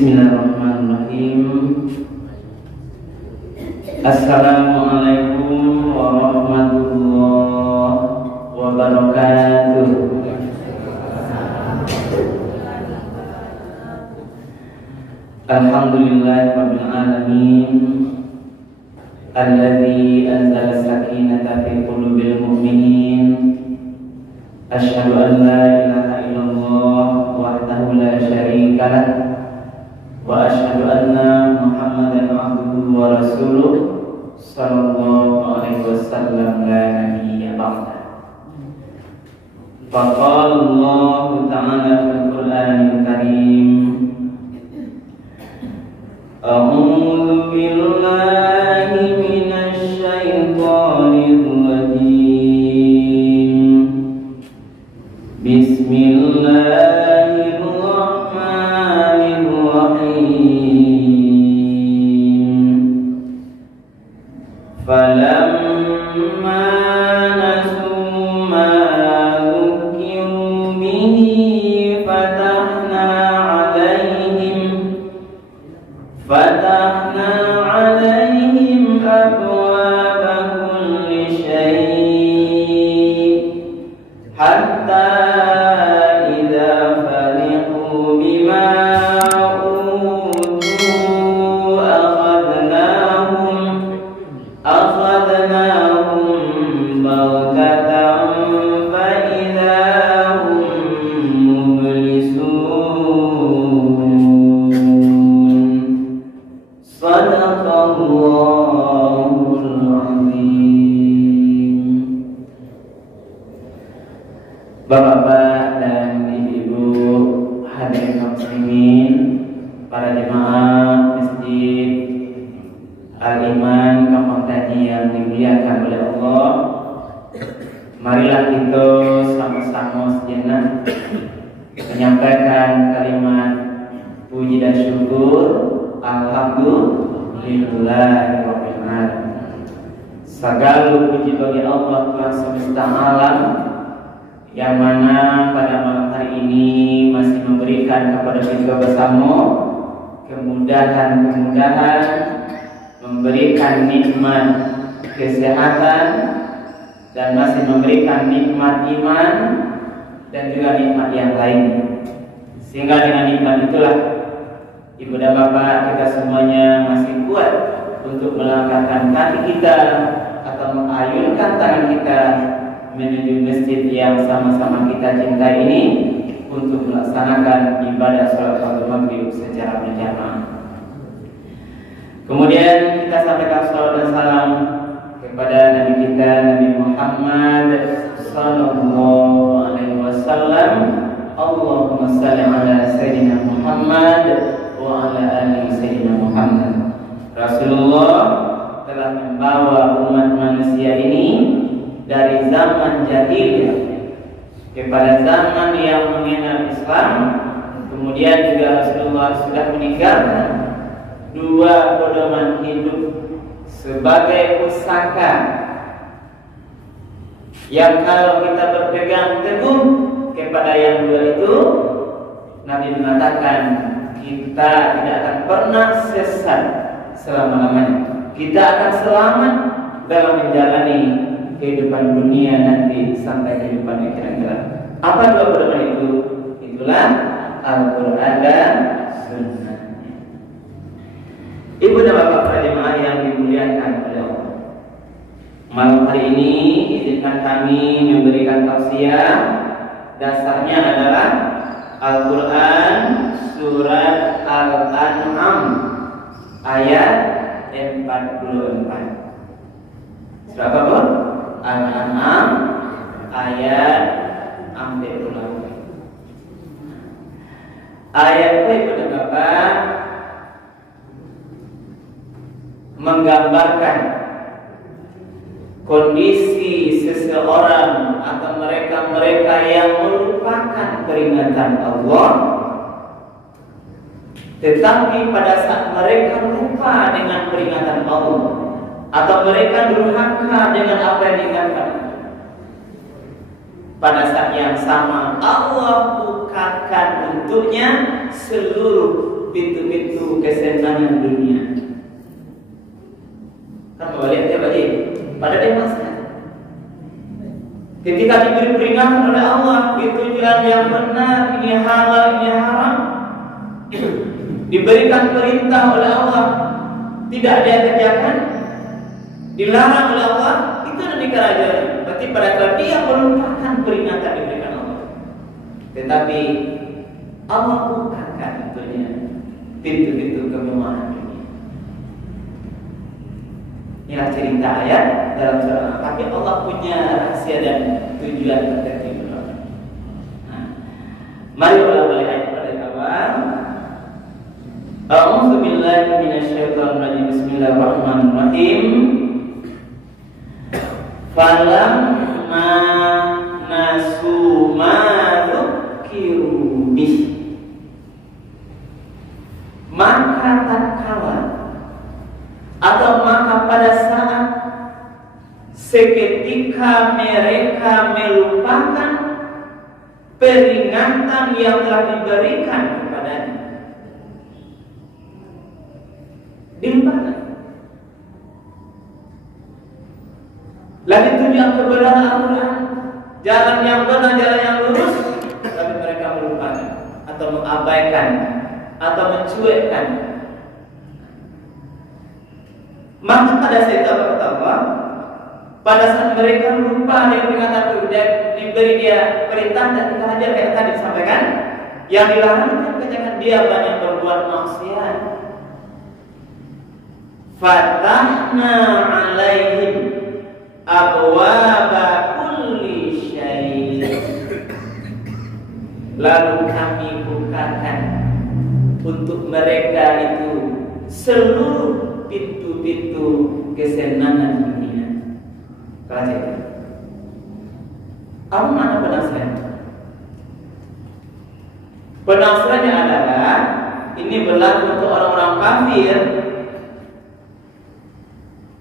Bismillahirrahmanirrahim. Assalamualaikum warahmatullahi wabarakatuh. Alhamdulillahirabbil alamin. Alladzi anzala sakinata fi qulubil mu'minin. Asyhadu an la ilaha illallah wahdahu la syarika lah. Wa asyhadu anna Muhammadan abduhu wa rasuluh sallallahu alaihi wasallam la nabiyya ba'da. Faqala Allah ta'ala fil Qur'anil Karim, a'udzu billahi minasy syaithanir rajim. Falamma nasu ma dzukiru bihi fatahna alaihim abwaaba kulli syai' hatta idza farihu bima akhadnahum baghtatan fa idza hum mublisun. Shadaqallahul azim. Bapak-bapak dan ibu-ibu hadirin muslimin, para jemaah Masjid Al-Iman Kampung Tani yang dimuliakan oleh Allah, marilah kita sama-sama sejenak menyampaikan kalimat puji dan syukur. Alhamdulillahirabbil alamin. Segala puji bagi Allah Tuhan semesta alam, yang mana pada malam hari ini masih memberikan kepada kita bersama kemudahan-kemudahan, memberikan nikmat kesehatan, dan masih memberikan nikmat iman dan juga nikmat yang lainnya. Sehingga dengan nikmat itulah ibu dan bapak kita semuanya masih kuat untuk melangkahkan kaki kita atau mengayunkan tangan kita menuju masjid yang sama-sama kita cintai ini untuk melaksanakan ibadah sholat maghrib secara berjamaah. Kemudian kita sampaikan salawat dan salam kepada Nabi kita, Nabi Muhammad sallallahu alaihi wasallam. Allahumma shalli ala sayyidina Muhammad wa ala ali sayyidina Muhammad. Rasulullah telah membawa umat manusia ini dari zaman jahiliyah kepada zaman yang mengenal Islam. Kemudian juga Rasulullah sudah meninggalkan dua pedoman hidup sebagai pusaka yang kalau kita berpegang teguh kepada yang dua itu, Nabi mengatakan kita tidak akan pernah sesat selama-lamanya. Kita akan selamat dalam menjalani kehidupan dunia nanti sampai kehidupan akhirat kelak. Apa dua pedoman itu? Itulah Al-Quran dan Sunnah. Ibu dan bapak para jemaah yang dimuliakan oleh Allah, malam hari ini izinkan kami memberikan tausiah. Dasarnya adalah Al-Quran surat Al-An'am ayat 44. Surat apa, Bu? Al-An'am ayat 44. Ayat itu dan bapak menggambarkan kondisi seseorang atau mereka-mereka yang melupakan peringatan Allah, tetapi pada saat mereka lupa dengan peringatan Allah atau mereka durhaka dengan apa yang diingatkan, pada saat yang sama Allah bukakan untuknya seluruh pintu-pintu kesenangan dunia. Kan balik dia balik pada dewasa. Ketika diberi peringatan oleh Allah, itu jalan yang benar, ini halal, ini haram, diberikan perintah oleh Allah, tidak dia kerjakan, dilarang oleh Allah, itu dari kerajaan. Berarti pada saat dia melupakan peringatan diberikan Allah, tetapi Allah bukakan tentunya pintu-pintu kemewahan dunia. Inilah cerita ayat dalam surah. Tapi Allah punya rahasia dan tujuan tertentu. Nah, mari ulang balik ayat pada awal. A'udzu billahi minasyaitonir rajim. Bismillahirrahmanirrahim. Falamma nasu ma dzukiru bih. Maka tatkala atau maka pada saat seketika mereka melupakan peringatan yang telah diberikan kepadanya, dilupakan. Lagi tujuan kebenaran Al-Quran, jalan yang benar, jalan yang lurus, tapi mereka melupakan atau mengabaikan atau mencuekkan. Maka pada saat itu kata Allah, pada saat mereka lupa dengan peringatan itu, diberi dia perintah dan kita hajar kayak tadi disampaikan, yang dilarang jangan dia banyak berbuat maksiat. Fatahna alaihim abwaba kulli syai'. Lalu kami bukakan untuk mereka itu seluruh pintu-pintu kesenangan dunia. Perhatikan. Apa makna penafsiran? Penafsirannya adalah ini berlaku untuk orang-orang kafir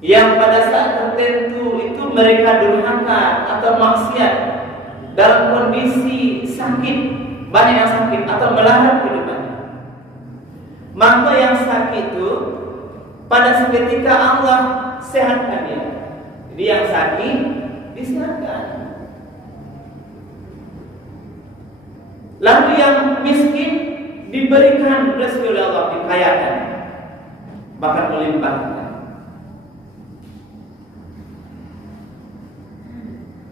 yang pada saat tertentu itu mereka durhaka atau maksiat dalam kondisi sakit, banyak yang sakit atau melarang kehidupannya. Maka yang sakit itu pada seketika Allah sehatkan dia. Jadi yang sakit disehatkan. Lalu yang miskin diberikan rezeki oleh Allah, dikayakan, bahkan melimpahkan.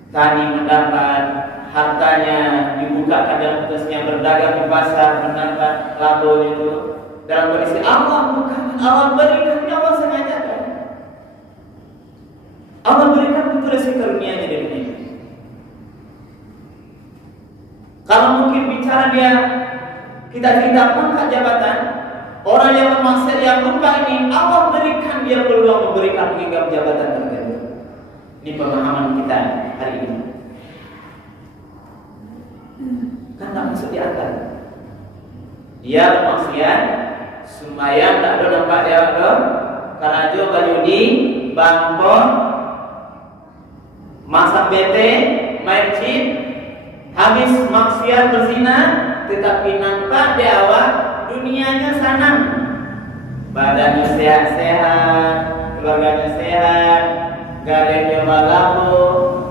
Tani mendapat hartanya, dibukakan dalam tugasnya berdagang di pasar, mendapat laba itu dalam kondisi Allah bukan Allah berikan, Allah sengajakan. Allah berikan itu rezeki karunia-Nya di dunia. Kalau mungkin bicara dia, kita pangkat jabatan, orang yang bermaksud yang lupa ini, Allah berikan dia peluang memberikan hingga jabatan tertentu. Ini pemahaman kita hari ini. Kan tak masuk di akal. Dia bermaksiat, sembahyang tak ada nampak dia ada, karajo bayudi, bangkok, masak bete, main chip, habis maksiat berzina, tetapi nampak di awal dunianya senang, badannya sehat-sehat, keluarganya sehat, gadenya balamu,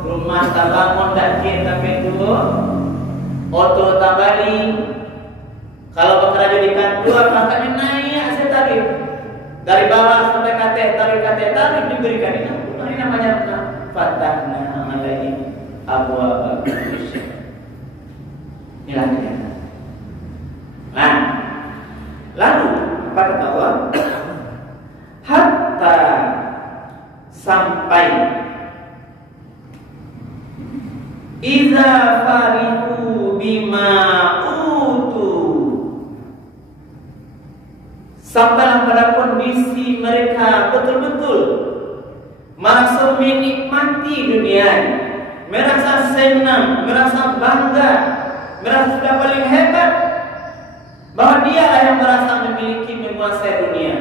rumah tak bangun tak kira tapi itu, oto tak balik. Kalau bekerja di kantor, pangkatnya naik saya tarik dari bawah sampai tarik diberikan ini. Ini namanya fatahna alaihim abwaaba kulli syai'. Inilah dia. Nah, lalu apa kata Allah? Hatta sampai iza farihu bima utu, sampailah pada kondisi mereka betul-betul merasa menikmati dunia, merasa senang, merasa bangga, merasa sudah paling hebat, bahwa dialah yang merasa memiliki, menguasai dunia.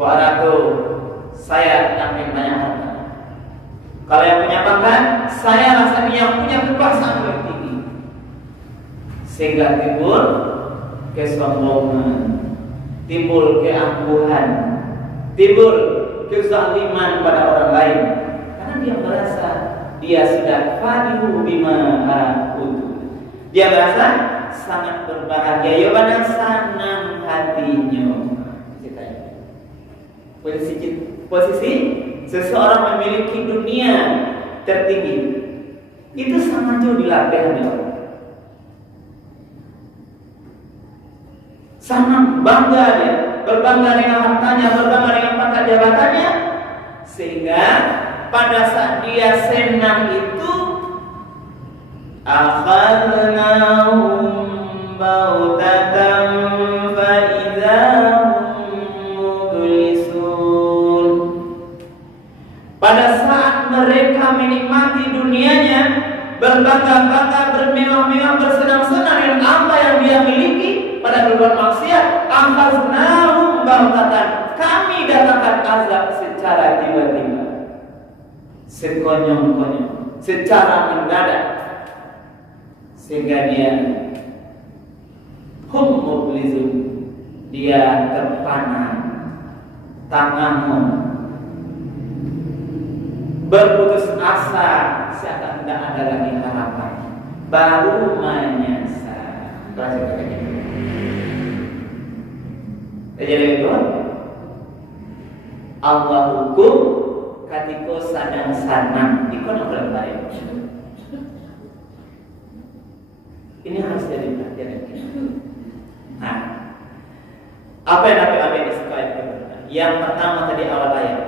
Kuaratu saya yang banyak harta. Kalau yang punya pangkat, saya rasanya yang punya kekuasaan yang tinggi, sehingga timbul kesombongan. timbul keangkuhan, timbul kezaliman pada orang lain, karena dia merasa dia sudah farihu bima akutu. Dia merasa sangat berbahagia, ya pada senang hatinya. Posisi seseorang memiliki dunia tertinggi itu sangat jauh dilatih oleh orang. Sangat bangga dia, berbangga dengan hartanya, berbangga dengan pangkat jabatannya, sehingga pada saat dia senang itu akhadnahum bautatan fa idzahum mublisun. Pada saat mereka menikmati dunianya, berbangga-bangga, bermewah-mewah, bersenang-senang dengan apa yang dia miliki, pada berbuat maksiat, akhadnahum bautatan, kami datangkan azab secara tiba-tiba, sekonyong-konyong, secara mendadak, sehingga dia hum mublizun, dia terpana, tanganmu berputus asa, seakan tidak ada lagi harapan, baru menyesal. Jadi itu Allah hukum katiko sadang sanang ikon orang lain. Ini harus jadi perhatian kita. Nah, apa yang Nabi disukai? Yang pertama tadi awal ayat,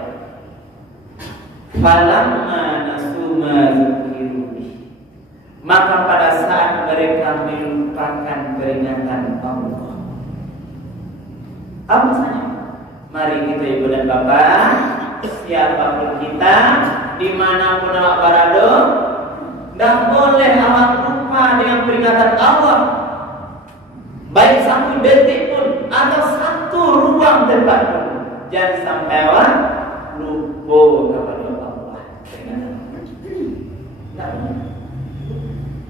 falamma nasu ma zukiru bihi, maka pada saat mereka melupakan peringatan Allah. Apa saja? Mari kita ibu dan bapak, siapapun kita, dimanapun awak berada, tidak boleh awak lupa dengan peringatan Allah. Baik satu detik pun atau satu ruang tempat pun, jangan sampai awak lupa kepada Allah.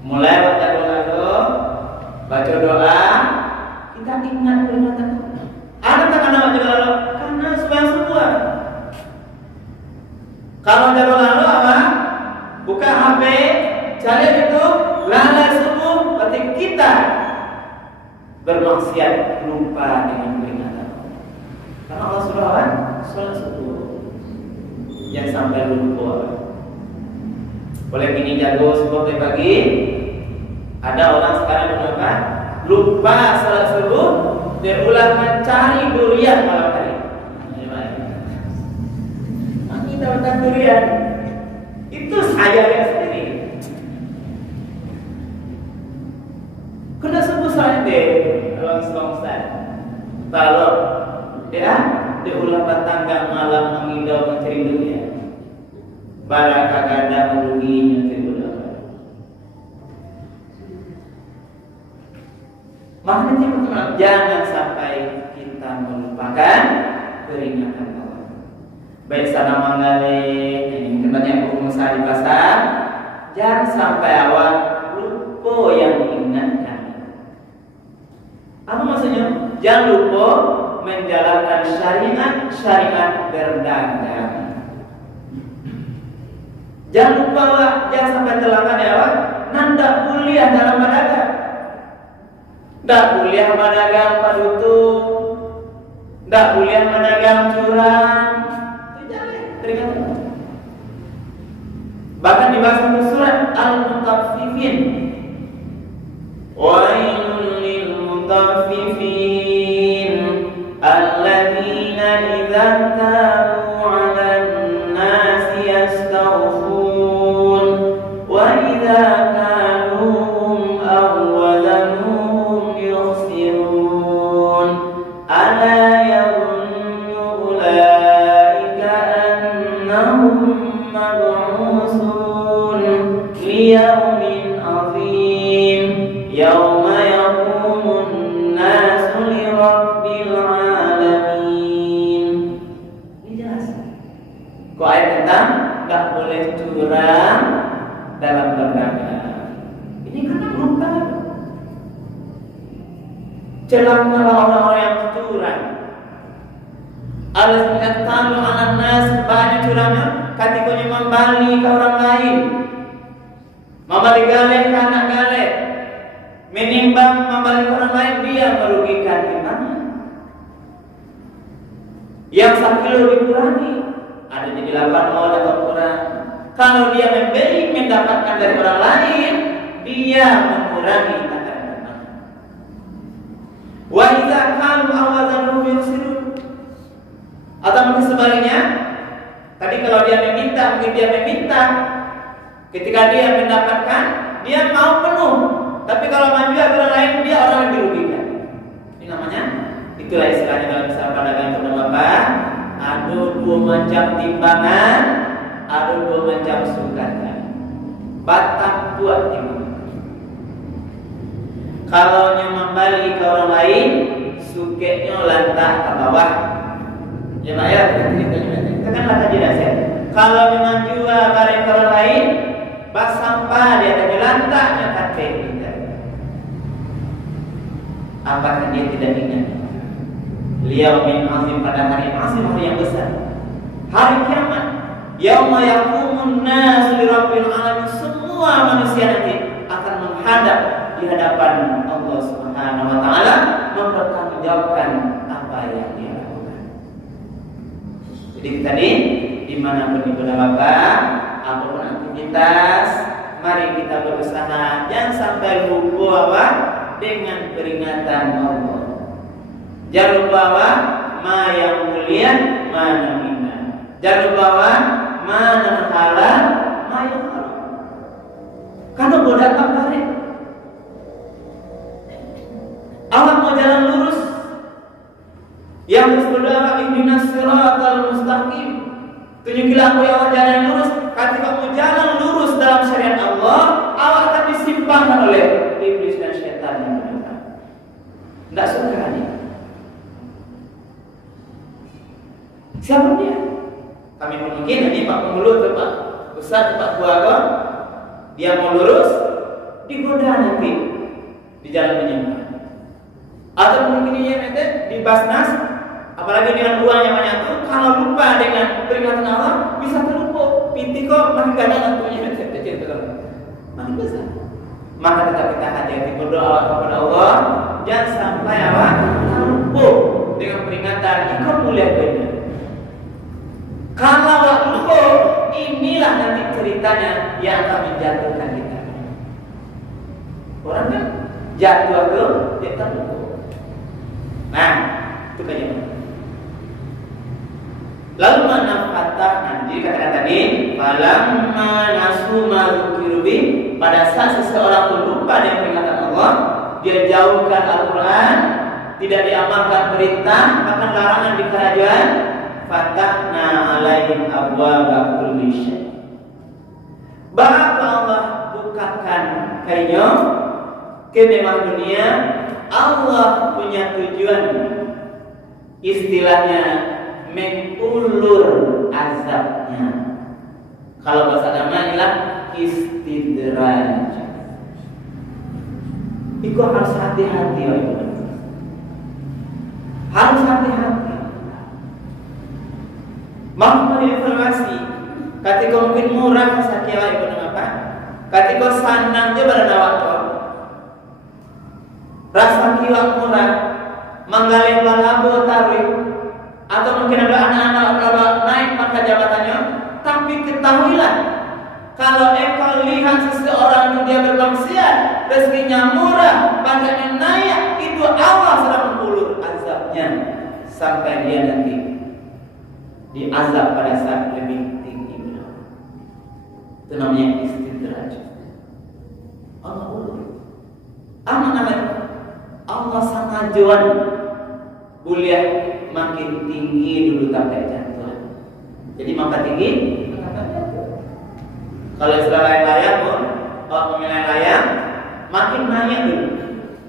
Mulai baca doa, kita ingat peringatan Allah. Ada tak anak juga lalu? Karena sembahyang semua. Kalau jalan lalu apa? Buka HP, cari itu, lalai subuh, berarti kita bermaksiat, lupa dengan peringatan. Karena Allah suruh apa? Sholat subuh. Jangan sampai lupa. Boleh gini jago subuh pagi. Ada orang sekarang berapa? Lupa sholat subuh. Dia ulang mencari durian malam hari. Kita makan durian. Itu saya yang sendiri. Kena sebut saya deh, longsong-longsong. Kalau dia diulang tetangga malam mengidau mencari durian. Barakah kadang meruginya tidur. Maknanya jangan sampai kita melupakan peringatan Allah. Baik sana mangale, ini tempatnya pengusaha di pasar. Jangan sampai awak lupa yang diingatkan. Apa maksudnya? Jangan lupa menjalankan syariat berdagang. Jangan lupa awak, jangan sampai terlambat ya awak. Nanda kuliah dalam berdagang. Tak boleh mendagang padutuh, tak boleh mendagang curang. Tidak, bahkan dibahas dalam surat Al-Mutaffifin. Wailul lil mutaffifin alladzina idza talu 'alan nasi yastawfun wa idza kaluhum aw wazanuhum yukhsirun. Ala yadhunnu ulaika annahum mab'usun liyawmin 'azim yauma yaqumun nasu lirabbil 'alamin. Ini jelas. Kok ayat tentang enggak boleh curang dalam berdagang. Ini karena lupa. Celakalah orang-orang yang curang. Alas talu ala nas banyak curangnya katikonya membali ke orang lain. Membali galek ke anak galek. Menimbang membali ke orang lain, dia merugikan timbangan. Yang 1 kilo dikurangi, ada jadi 8 on atau kurang. Kalau dia membeli mendapatkan dari orang lain, dia mengurangi takaran timbangan. Wa idza kanu awadzanu yusiru. Atau mungkin sebaliknya, tadi kalau dia meminta, mungkin dia meminta. Ketika dia mendapatkan, dia mau penuh. Tapi kalau menjual ke orang lain, dia orang yang dirugikan. Ini namanya, itulah istilahnya dalam istilah perdagangan itu apa? Ada 2 macam timbangan, ada 2 macam sukatan. Batang buat timbangan. Kalau membali ke orang lain, suketnya lantak ke bawah. Ya Pak ya, kita kan laka jelas ya. Kalau memang jual barang ke orang lain, bak sampah dia akan lantaknya kata kita. Apakah dia tidak ingat? Beliau min azim pada hari azim, hari yang besar, hari kiamat. Yauma yaqumun nas li rabbil alamin. Semua manusia nanti akan menghadap di hadapan Allah Subhanahu wa taala, mempertanggungjawabkan apa yang dia lakukan. Jadi tadi dimanapun ibu dan bapak, apapun aktivitas, mari kita berusaha jangan sampai lupa apa dengan peringatan Allah. Jangan lupa apa ma yang mulia, mana minna. Jangan lupa apa mana halal, ma yang haram. Karena bodoh tak balik. Allah mau jalan lurus, yang harus berdoa ihdinas siratal mustaqim. Tunjukilah aku ya Allah jalan yang lurus. Ketika kamu jalan lurus dalam syariat Allah, Allah akan disimpangkan oleh iblis dan syaitan yang berdoa. Tidak suka dia. Siapa dia? Kami mungkin ini Pak Pengelut, Pak Ustaz, Pak Buaga, dia mau lurus, digoda nanti di jalan menyimpang. Atau mungkin ini nanti di Basnas, apalagi dengan uang yang banyak itu, kalau lupa dengan peringatan Allah, bisa terlupa. Pinti kok makin kadang punya kecil makin besar. Maka tetap kita hati-hati berdoa kepada Allah, jangan sampai apa terlupa dengan peringatan ikut mulia dunia. Kalau lupa, inilah nanti ceritanya yang akan menjatuhkan kita. Orang kan jatuh ke dia terlupa. Nah, itu kajian. Lalu mana fatah jadi kata tadi, falamma nasu ma dzukiru bi, pada saat seseorang lupa dengan peringatan Allah, dia jauhkan Al-Qur'an, tidak diamalkan perintah, bahkan larangan di kerajaan, fatahna alaihim abwaaba kulli syai. Bahwa Allah bukakan kayaknya ke memang dunia Allah punya tujuan, istilahnya mengulur azabnya. Kalau bahasa agama ialah istidraj. Itu harus hati-hati, harus hati-hati. Mampu informasi, ketika mungkin murah sakiwa ibu apa? Ketika sanang dia bernawak rasa kiwak murah, menggaleng balabo tarik, atau mungkin ada anak-anak naik maka jabatannya. Tapi ketahuilah, kalau engkau lihat seseorang itu dia bermaksiat, rezekinya murah, pangkatnya naik, itu Allah sedang mengulur azabnya sampai dia nanti diazab pada saat lebih tinggi. Itu namanya istidraj. Allah ulur. Aman-aman. Allah sangat jual kuliah makin tinggi dulu sampai jatuh. Jadi makin tinggi, kalau istilah layang pun, kalau mengenai layang makin naik dulu.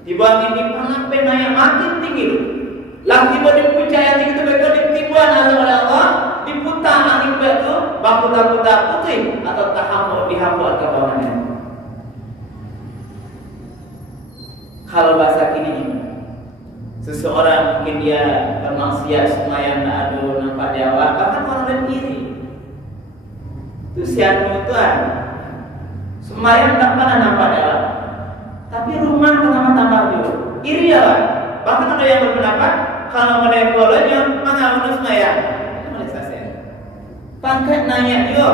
Dibuangin di sampai naik makin tinggi dulu. Lagi mau dipercaya tinggi itu mereka ditibuan oleh Allah, diputar angin itu, baku-baku putih atau tahamu dihambuat ke bawahnya. Kalau bahasa kini, seseorang mungkin dia bermaksiat bermaksiat sembahyang tak ada nampak dia awak, bahkan orang lain iri. Itu siapa tuan? Sembahyang tak pernah nampak dia awak, tapi rumah tengah tambah juga. Iri ya, bahkan ada yang berpendapat kalau menekolanya mana urus sembahyang. Itu malah saya. Pangkat nanya dia,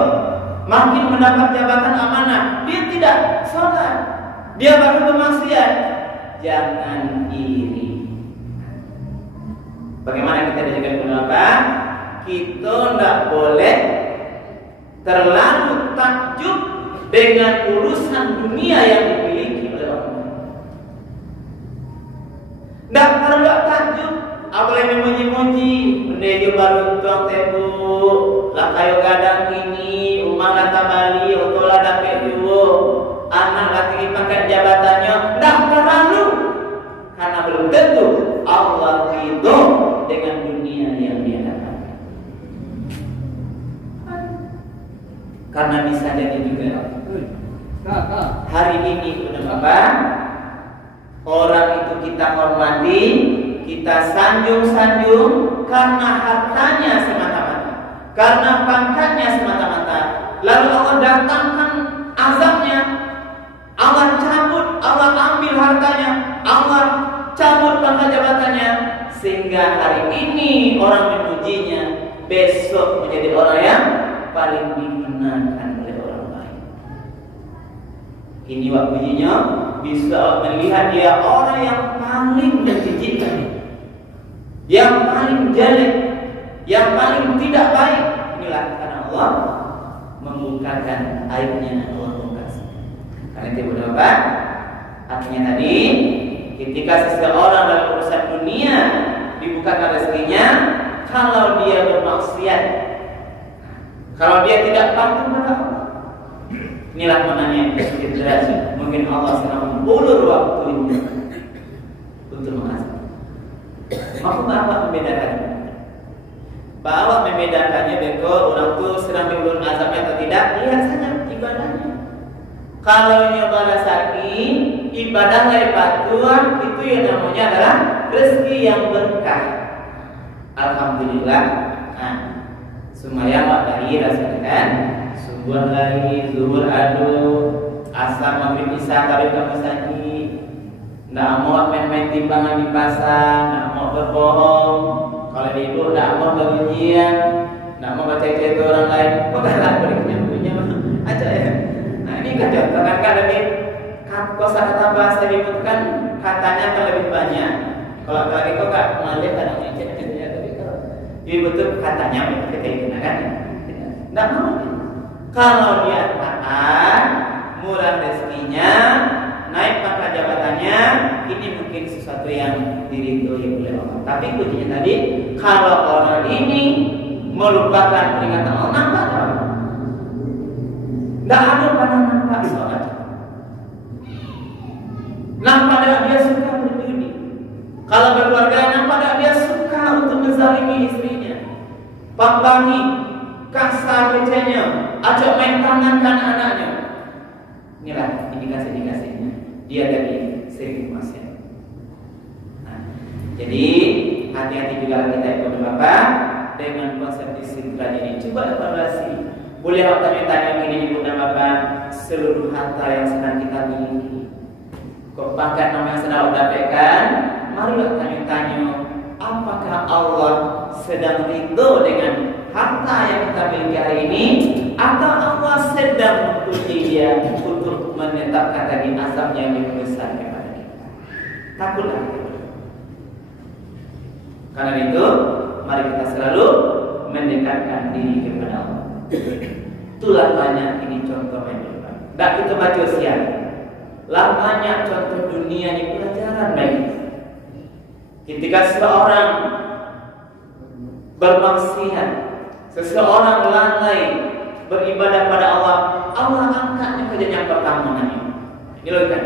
makin mendapat jabatan amanah, dia tidak sholat, dia bahkan bermaksiat. Jangan iri. Bagaimana kita dijadikan pendapat? Kita tidak boleh terlalu takjub dengan urusan dunia yang dimiliki oleh orang lain. Tidak perlu takjub, apalagi memuji-muji. Benda baru tuang tebu, lah kayu gadang ini, rumah lata Bali, otola dapat dua, anak lagi pangkat jabatannya. Tidak terlalu, karena belum tentu Allah ridho dengan dunia yang dia dapatkan. Karena bisa jadi juga hari ini udah Bapak, orang itu kita hormati, kita sanjung-sanjung karena hartanya semata-mata, karena pangkatnya semata-mata. Lalu Allah datangkan azabnya, Allah cabut, Allah ambil hartanya, Allah cabut pangkat jabatannya, sehingga hari ini orang memujinya, besok menjadi orang yang paling dihinakan oleh orang lain. Ini waktunya bisa melihat dia orang yang paling menjijikkan, yang paling jelek, yang paling tidak baik. Inilah karena Allah membukakan aibnya, Allah membuka. Karena itu Bapak, artinya tadi ketika seseorang dalam urusan dunia dibukakan rezekinya, kalau dia bermaksiat, kalau dia tidak patuh pada Allah, inilah namanya istidraj. Mungkin Allah sedang mengulur waktunya untuk mengazab. Maksud apa membedakannya? Bahwa membedakannya beko orang itu sedang diulur azabnya atau tidak, lihat saja ibadahnya. Kalau nyoba sakit, ibadah patuhan, itu yang namanya adalah rezeki yang berkah. Alhamdulillah. Nah, semuanya maknai rasakan. Subuh lagi, zuhur adu, asar maghrib isya kali kamu sakit. Nggak mau main-main timbangan di pasar, nggak mau berbohong. Kalau di ibu nggak mau berujian, nggak mau baca cerita orang lain. Kok kalah punya aja ya. Nah ini kan contohkan lebih kosa kata bahasa dibutuhkan katanya akan lebih banyak. Kalau lagi kok nggak mengalir kadang cerita tapi kalau dibutuh katanya kita ini kan nggak mau. Kalau dia taat, murah rezekinya, naik pangkat jabatannya, ini mungkin sesuatu yang diridhoi oleh Allah. Tapi kuncinya tadi, kalau orang ini melupakan peringatan Allah, nampak tak? Tidak ada pada nampak sholat. Nampak tak dia suka berjudi. Kalau berkeluarga, nampak tak dia suka untuk menzalimi istrinya, pambangi, kasar kecenya, ajak main tangan kan anaknya. Inilah indikasi-indikasinya. Dia tadi sering maksiat. Nah, jadi hati-hati juga kita ikut Bapak dengan konsep istidraj ini. Coba evaluasi. Boleh tanya ini ibu dan Bapak, seluruh harta yang sedang kita miliki, kok pangkat nama yang sedang dapatkan, marilah tanya-tanya, apakah Allah sedang ridho dengan harta yang kita miliki hari ini, atau Allah sedang menguji dia untuk menetapkan tadi azab yang lebih besar kepada kita. Takutlah. Karena itu, mari kita selalu mendekatkan diri kepada Allah. Itulah banyak ini contoh yang berubah. Tak kita baca siang. Lah banyak contoh dunia ini pelajaran baik. Ketika seseorang bermaksiat, seseorang lalai beribadah pada Allah, Allah angkatnya kerja yang pertama nanti. Ini loh kan?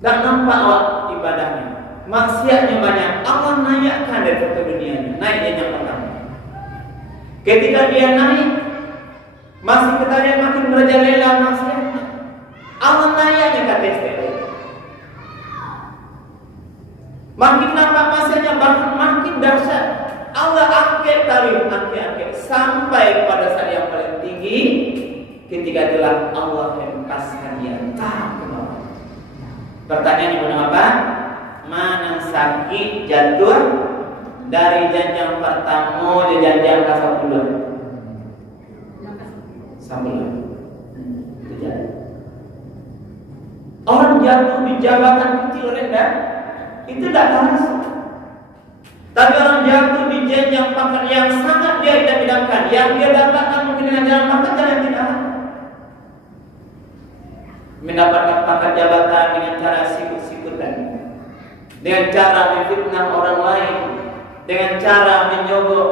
Tak nampak Allah ibadahnya, maksiatnya banyak, Allah naikkan dari foto dunianya, naiknya yang pertama. Ketika dia naik, masih kita lihat makin merajalela maksiatnya, Allah naiknya ke TST. Makin lama masanya makin dahsyat. Allah angkat tarif, angkat sampai pada saat yang paling tinggi. Ketika itulah Allah hempaskan dia tak ke bawah. Pertanyaan yang apa? Mana sakit jatuh dari janjang pertama di janjang ke 10. Orang jatuh di jabatan kecil rendah itu tidak terasa. Tapi orang jatuh di jenjang pangkat yang sangat dia idam-idamkan, yang dia dapatkan mungkin dengan jalan pangkat dan yang tidak. Mendapatkan pangkat jabatan dengan cara sikut-sikutan, dengan cara memfitnah orang lain, dengan cara menyogok,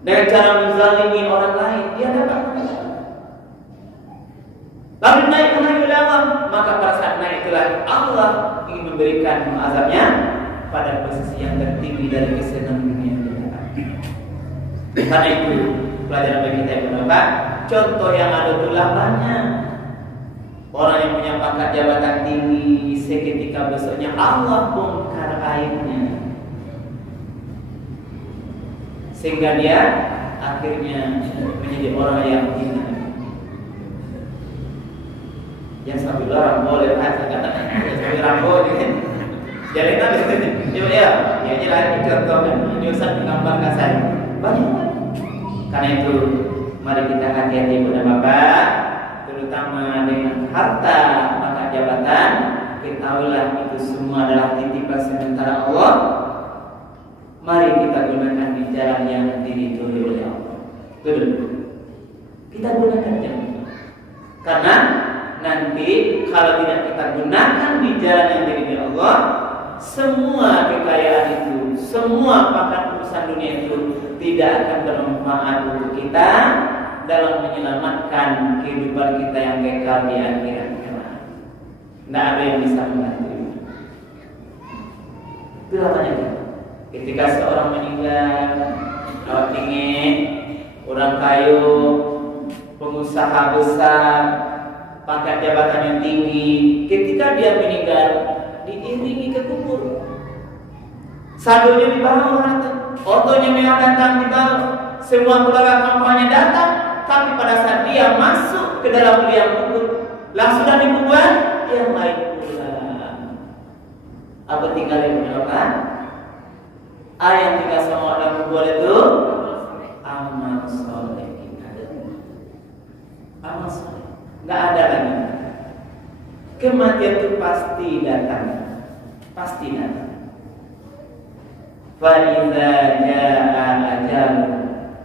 dengan cara menzalimi orang lain, dia dapat. Lalu naik oleh Allah, maka pada saat naik itulah Allah ingin memberikan azabnya pada posisi yang tertinggi dari kesenangan dunia kita. Karena itu pelajaran bagi kita yang berapa? Contoh yang ada itulah banyak. Orang yang punya pangkat jabatan tinggi seketika besoknya Allah bongkar aibnya, sehingga dia akhirnya menjadi orang yang hina. Yang sambil orang boleh aja katakan, sambil rambut ini. Jadi nanti, ya, ya jelas contoh kan, Yusuf menggambarkan saya banyak. Karena itu, mari kita hati-hati kepada Bapak, terutama dengan harta, maka jabatan. Ketahuilah itu semua adalah titipan sementara Allah. Mari kita gunakan di jalan yang diridhoi oleh Allah. Itu dulu. Kita gunakan jalan. Karena nanti kalau tidak kita gunakan di jalan yang diridhoi Allah, semua kekayaan itu, semua pangkat urusan dunia itu tidak akan bermanfaat untuk kita dalam menyelamatkan kehidupan kita yang kekal di akhirat kelak. Tidak ada yang bisa membantu. Itu namanya. Ketika seorang meninggal, awak tinggi, orang kayu, pengusaha besar, pangkat jabatan yang tinggi, ketika dia meninggal diiringi ke kubur. Saldonya dibawa, otonya memang datang dibawa, semua keluarga kampanye datang, tapi pada saat dia masuk ke dalam liang kubur, langsung sudah dibuat yang lain pula. Apa tinggal yang mendoakan? Yang tinggal sama dalam kubur itu amal soleh kita. Amal soleh. Nggak ada lagi. Kematian itu pasti datang. Pasti datang. Fa idza jaa ajal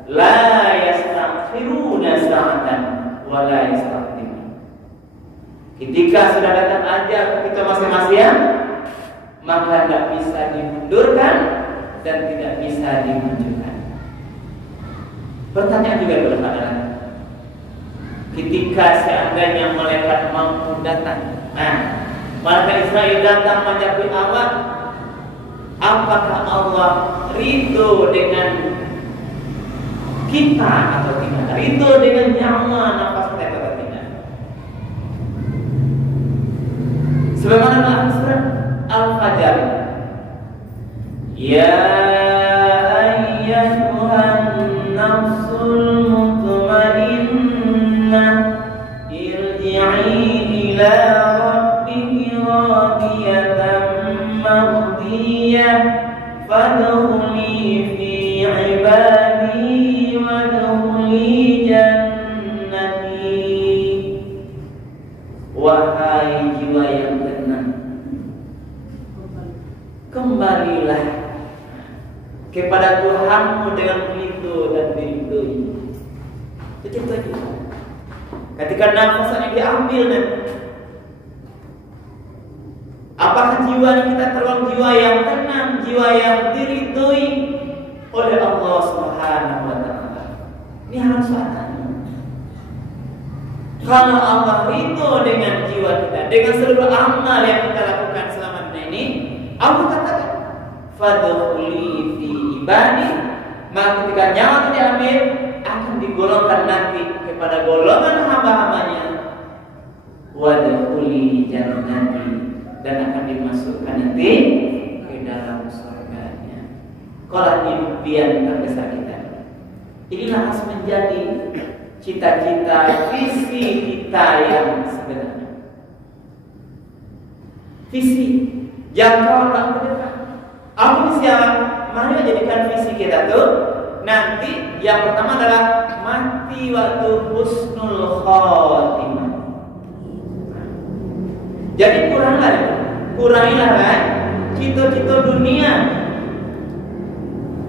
la yastaghfiruna sa'atan wa la yastaqdimun. Ketika sudah datang ajal kita masing-masing, maka tidak bisa dimundurkan dan tidak bisa dimunculkan. Pertanyaan juga adalah ketika seandainya malaikat mampu datang, malaikat Israel datang menjemput awak, apakah Allah ridho dengan kita atau tidak? Ridho dengan nyawa nafas kita atau tidak? Sebagaimana dalam surat Al-Fajr, ya ayyatuhan nafsul mutmainnah irji'i ila rabbiki radiyatan mardiyah fadkhuli fi ibadi wadkhuli jannati. Wahai jiwa yang tenang, kembalilah kepada Tuhanmu dengan ridho dan diridhoi. Itu saja. Ketika nafasnya diambil nanti, apakah jiwa kita tergolong jiwa yang tenang, jiwa yang diridhoi oleh Allah Subhanahu wa taala? Ini harus ada. Kalau Allah ridho dengan jiwa kita, dengan seluruh amal yang kita lakukan selama dunia ini, Allah katakan, fadkhuli fi ibadi, maka ketika nyawa itu diambil akan digolongkan nanti kepada golongan hamba-hambanya, wadkhuli jannati, dan akan dimasukkan nanti sekolah impian terbesar kita. Inilah harus menjadi cita-cita, visi kita yang sebenarnya. Visi jangkauan waktu depan. Apa visi apa? Mari jadikan visi kita tuh nanti yang pertama adalah mati waktu husnul khotimah. Jadi kurangilah kan cita-cita dunia.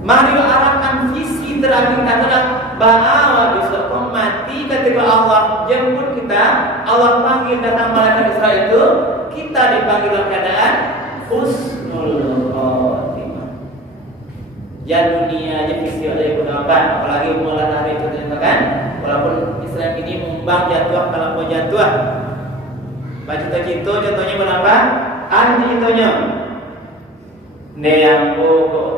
Mari arahkan visi terakhir kita adalah bahwa besok mati ketika Allah jemput kita, Allah panggil datang malaikat Israel itu, kita dipanggil dalam keadaan husnul khotimah. Ya dunia aja visi oleh bapak, apalagi mulai hari itu kan, walaupun Islam ini mumbang jatuh kalau mau jatuh. Cita-cita contohnya berapa? Ada contohnya. Yang kok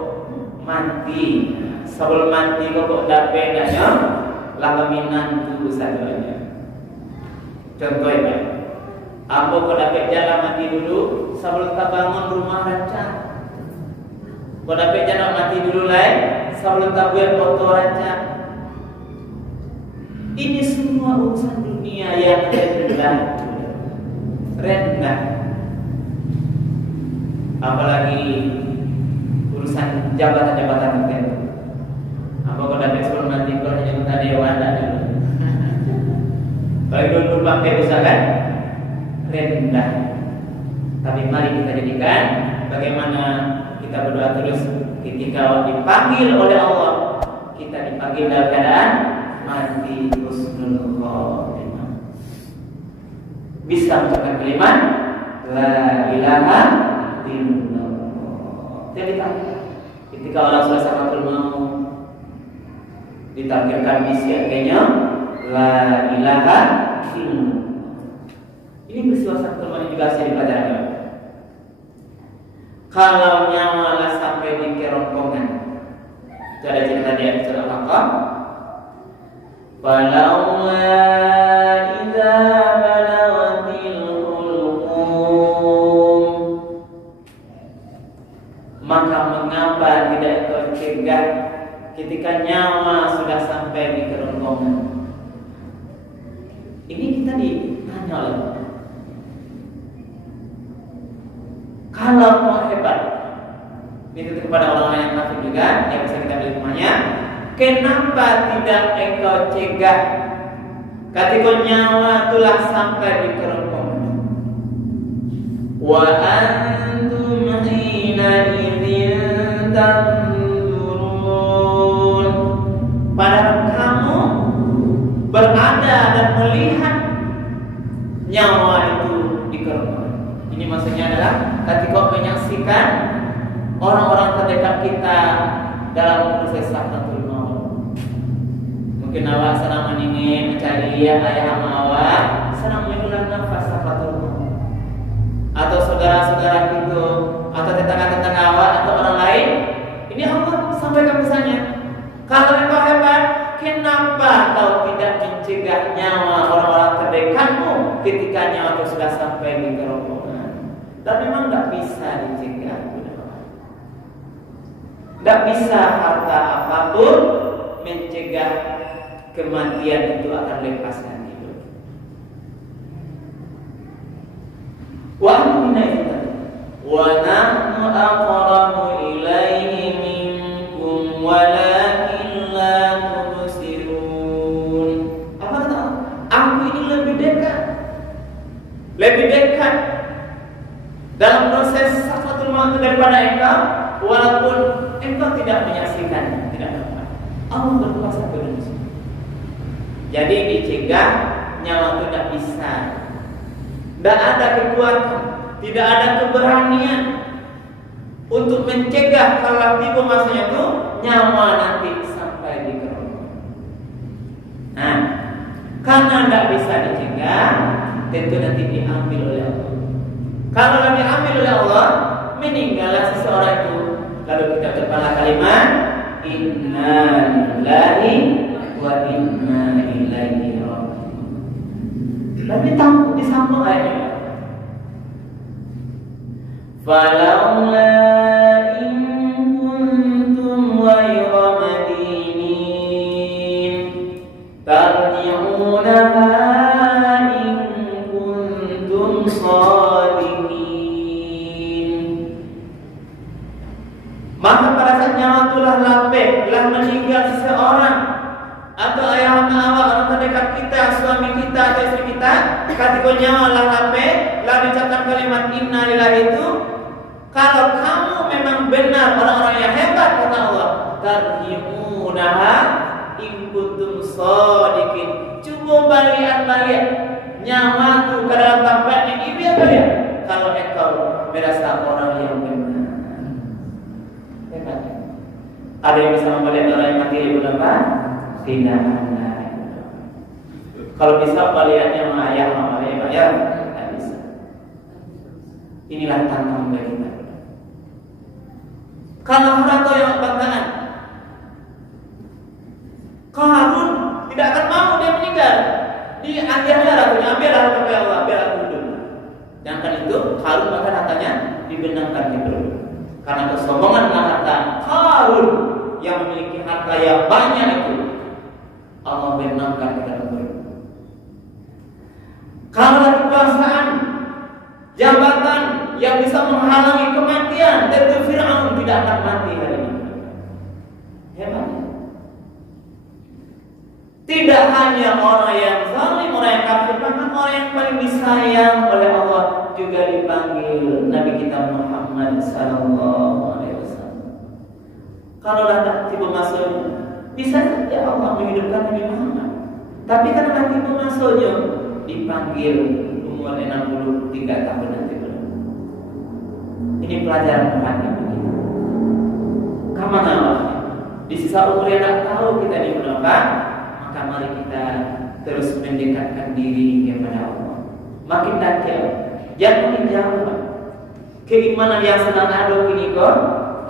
mati, sebelum mati kok dapat danya, lah minantu sadonya. Contohnya, apa kok dapat jalan mati dulu, sebelum tak bangun rumah rancang. Kok dapat jalan mati dulu lain, sebelum tak buat foto rancang. Ini semua urusan dunia yang rendah, apalagi urusan jabatan-jabatan tertentu. Apa kau dapat sebelum nanti kau hanya minta dewan dan dulu. Bagi dulu pakai usahakan rendah. Tapi mari kita jadikan bagaimana kita berdoa terus ketika dipanggil oleh Allah, kita dipanggil dalam keadaan mati husnul khotimah. Bisa mengucapkan kalimat la ilaha illallah. Jadi ketika orang sudah sakatul maut ditakdirkan misi akhirnya la ilaha illallah. Ini peristiwa sakatul maut juga saya dipelajari. Kalau nyawa lah sampai di kerongkongan, ada cerita dia surah Al-Baqarah. Falaula idza maka mengapa tidak kau cegah ketika nyawa sudah sampai di kerongkongan? Ini kita ditanya oleh kalau mau hebat, itu kepada orang-orang yang kafir juga yang bisa kita beli rumahnya. Kenapa tidak engkau cegah ketika nyawa telah sampai di kerongkongan? Wa antum hina idzin tanzurun, padahal kamu berada dan melihat nyawa itu di kerongkongan. Ini maksudnya adalah ketika menyaksikan orang-orang terdekat kita dalam proses sakaratul maut. Mungkin awak sedang ingin mencari ayah awak sedang menghela nafas sakaratul maut, atau saudara-saudara itu, atau tetangga-tetangga awak atau orang lain. Ini Allah sampaikan pesannya. Kalau engkau hebat, kenapa kau tidak mencegah nyawa orang-orang terdekatmu ketika nyawa itu sudah sampai di kerongkongan? Dan memang tidak bisa dicegah. Tidak bisa harta apapun mencegah kematian itu akan lepaskan hidup. Wa nahnu aqrabu ilaihi minkum walakin la tubsirun. Apa kata? Aku ini lebih dekat dalam proses sakaratul maut daripada engkau, walaupun engkau tidak menyaksikannya, tidak dapat. Allah berkuasa begitu. Jadi dicegah nyawa itu tidak bisa. Tidak ada kekuatan, tidak ada keberanian untuk mencegah kalau tiba masanya itu nyawa nanti sampai di kerongkongan. Nah, karena tidak bisa dicegah, tentu nanti diambil oleh Allah. Kalau diambil oleh Allah, meninggallah seseorang itu. Lalu kita berkata kalimat inna lillahi wa inna ilaihi raji'un. Tapi disambung ayatnya. Falaula in kuntum tarji'unaha in kuntum shadiqin. Maka pada saat nyawa telah lapeh, telah meninggal seseorang atau ayah awak, orang terdekat kita, suami kita atau istri kita, ketika nyawa telah lapeh, telah mengucapkan kalimat inna lillahi itu, kalau kamu memang benar orang-orang yang hebat, kata Allah, tarji'unaha in kuntum shadiqin. Coba balian nyawa itu ke dalam tempatnya ini apa ya? Kalau engkau merasa orang yang benar. Hebat. Ada yang bisa membalik orang yang mati ibu apa? Tidak ada. Kalau bisa baliannya sama ayah sama ayah, ya tidak bisa. Inilah tantangan bagi kita. Kalau harta yang banggaan, Qarun tidak akan mau dia meninggal. Di akhirnya ratunya ambillah kepada Allah, biar aku hidup. Sedangkan itu Qarun bahkan hartanya dibenangkan di perut. Karena kesombongan harta Qarun yang memiliki harta yang banyak itu, Allah benangkan ke dalam perut. Kalau kekuasaan, jabatan yang bisa menghalangi kematian, tentu Fir'aun tidak akan mati hari ini. Hebat. Tidak hanya orang yang zalim, orang yang kafir, bahkan orang yang paling disayang oleh Allah juga dipanggil Nabi kita Muhammad sallallahu alaihi wasallam. Kalau tak tiba masuknya, bisa saja Allah menghidupkan Nabi Muhammad. Tapi karena tak tiba masuknya, dipanggil umur 63 tahun nanti. Ini pelajaran banyak begitu. Kemana Allah? Di sisa umur yang tak tahu kita di mana, maka mari kita terus mendekatkan diri kepada Allah. Makin dekat, jangan menjauh. Keimanan yang sedang ada ini kok,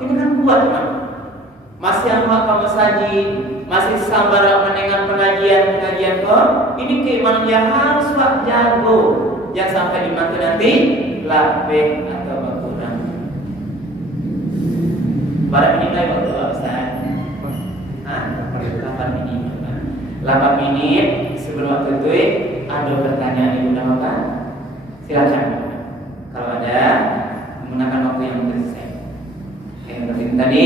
kita kan kuat kan? Masih amat kamu saji, masih sabar mendengar pengajian kok. Ini keimanan yang harus pak jago, jangan sampai di mata nanti lapeh atau berkurang. Barang ini lagi waktu Ustaz. 8 menit. 8 menit sebelum waktu itu ada pertanyaan Ibu Bapak. Silakan. Kalau ada, menggunakan waktu yang tersisa. Yang penting tadi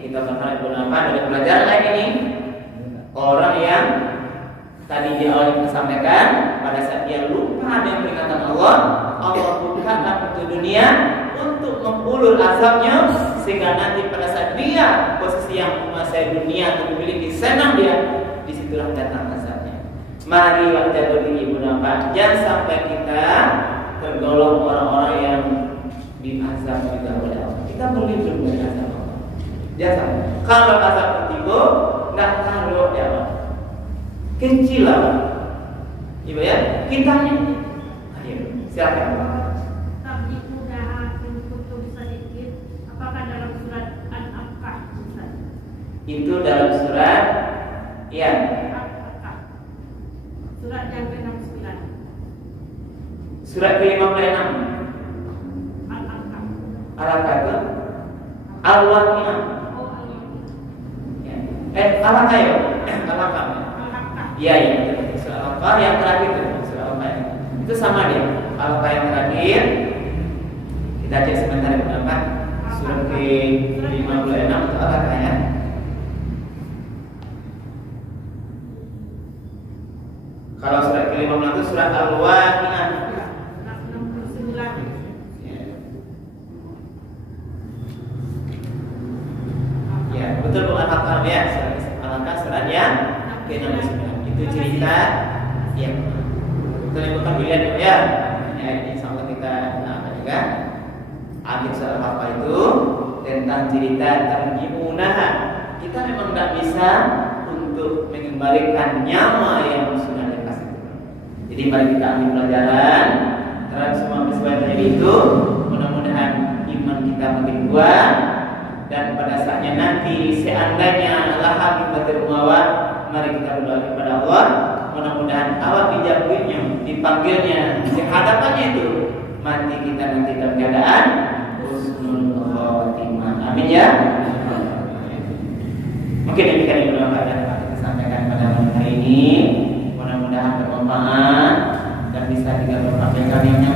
kita berharap Ibu Bapak dari pelajaran lagi ini, orang yang tadi di awal kita sampaikan, pada saat dia lupa dengan peringatan Allah bukakan pintu dunia untuk mengulur azabnya, sehingga nanti pada saat dia posisi yang menguasai dunia atau memiliki senang dia, disitulah datang azabnya. Mari waktu berdiri Ibu Bapak, jangan sampai kita tergolong orang-orang yang diazab juga oleh Allah. Kita berlindung dari azab Allah. Jangan. Kalau azab tertiba, nggak taruh ya Allah. Kecil lah, Ibu ya. Kita ini, ayo silakan. Itu dalam surat ya. Surat yang ke-69. Surat ke-56. Al-Alaq itu Al-Waqi'ah. Al-Alaq ayo. Al-Alaq. Iya. Surat Al-Alaq yang terakhir itu. Surat Al-Alaq. Itu sama dia. Al-Alaq yang terakhir. Kita cek sebentar berapa? Surat ke-56 itu Al-Alaq ya. Kalau surat ke-56 itu surat Al-Waqi'ah. Ya, betul bukan Al-Alaq ya. Al-Alaq surat yang ke-69. Itu cerita ya. Betul bukan bilian ya. Ya, insyaallah kita juga akhir surat Al-Alaq itu tentang cerita tarji'unaha. Kita memang tidak bisa untuk mengembalikan nyawa yang sudah. Jadi mari kita ambil pelajaran terhadap semua peristiwa terjadi itu. Mudah-mudahan iman kita makin kuat, dan pada saatnya nanti seandainya lahar kita termawat, mari kita berdoa kepada Allah. Mudah-mudahan Allah dijauhinya, dipanggilnya, di hadapannya itu mati kita nanti dalam keadaan husnul khotimah. Amin ya. Mungkin demikian yang kita sampaikan pada hari ini.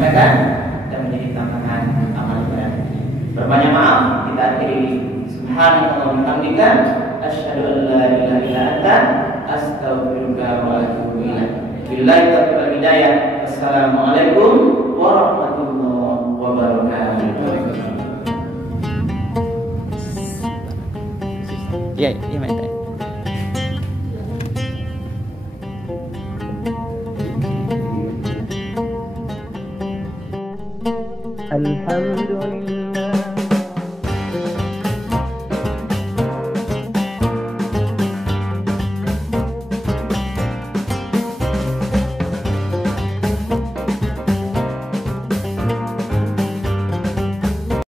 menyampaikan dan menjadi tambahan amal ibadah. Berbanyak maaf, kita akhiri subhanallah wa bihamdika asyhadu an la ilaha illa anta astaghfiruka wa atubu ilaik. Billahi taufiq wal hidayah. Assalamualaikum warahmatullahi wabarakatuh. Iya, main. Alhamdulillah.